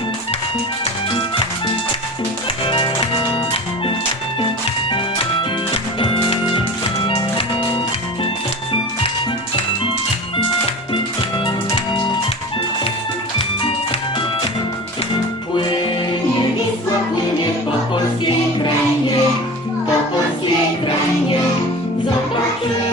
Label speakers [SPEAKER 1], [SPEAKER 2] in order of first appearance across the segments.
[SPEAKER 1] Po polskiej krainie, po polskiej krainie. Zobaczyła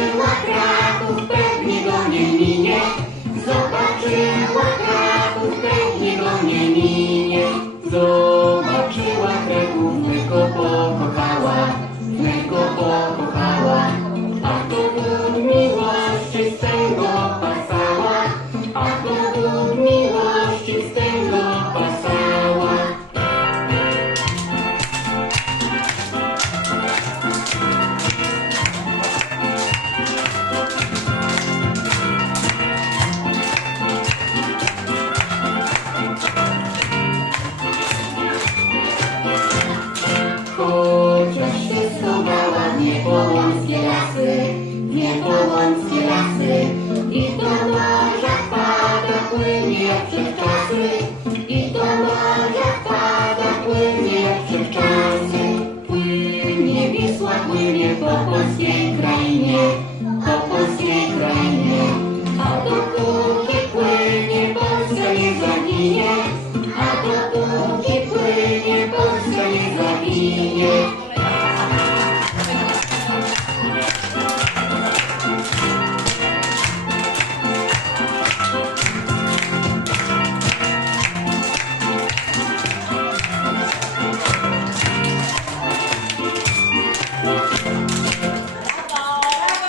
[SPEAKER 1] chociaż się schowała w niepołomskie lasy, w niepołomskie lasy. I do morza pada płynie przed czasy, i do morza pada płynie przed czasy. Płynie Wisła, płynie po polskiej krainie, po polskiej krainie, a płynie Polska nie zaginie.